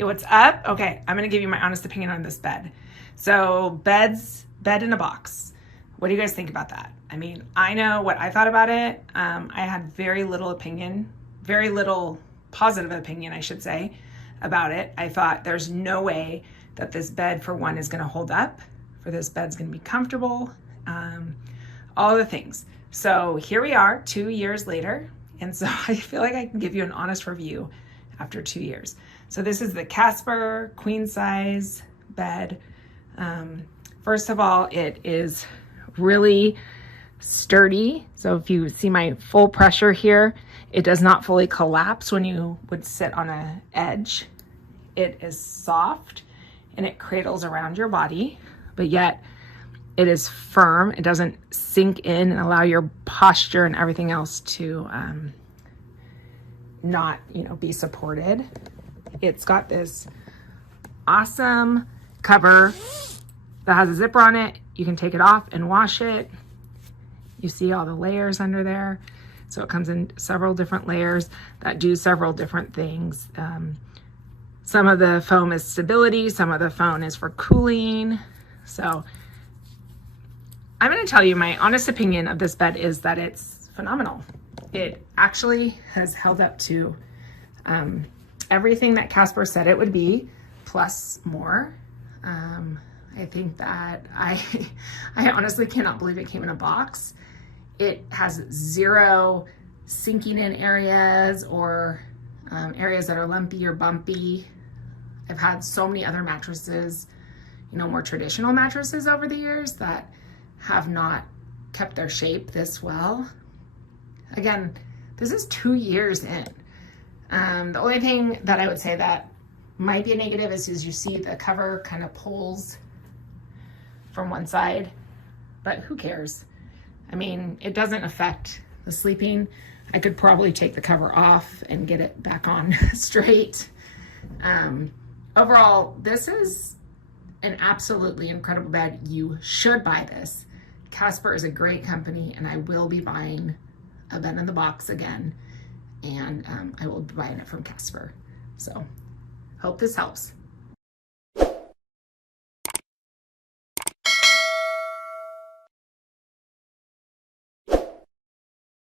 Hey, what's up? Okay, I'm gonna give you my honest opinion on this bed. So bed in a box. What do you guys think about that? I mean, I know what I thought about it. I had very little positive opinion, I should say, about it. I thought there's no way that this bed, for one, is gonna hold up, for this bed's gonna be comfortable, all the things. So here we are 2 years later. And so I feel like I can give you an honest review after 2 years. So this is the Casper queen size bed. First of all, it is really sturdy. So if you see my full pressure here, it does not fully collapse when you would sit on an edge. It is soft and it cradles around your body, but yet it is firm. It doesn't sink in and allow your posture and everything else to not, be supported. It's got this awesome cover that has a zipper on it. You can take it off and wash it. You see all the layers under there. So it comes in several different layers that do several different things. Some of the foam is stability, some of the foam is for cooling. So I'm gonna tell you my honest opinion of this bed is that it's phenomenal. It actually has held up to everything that Casper said it would be, plus more. I think that I honestly cannot believe it came in a box. It has zero sinking in areas or areas that are lumpy or bumpy. I've had so many other mattresses, more traditional mattresses over the years that have not kept their shape this well. Again, this is 2 years in. The only thing that I would say that might be a negative is you see the cover kind of pulls from one side, but who cares? I mean, it doesn't affect the sleeping. I could probably take the cover off and get it back on straight. Overall, this is an absolutely incredible bed. You should buy this. Casper is a great company, and I will be buying a bed in the box again, and I will be buying it from Casper. So hope this helps.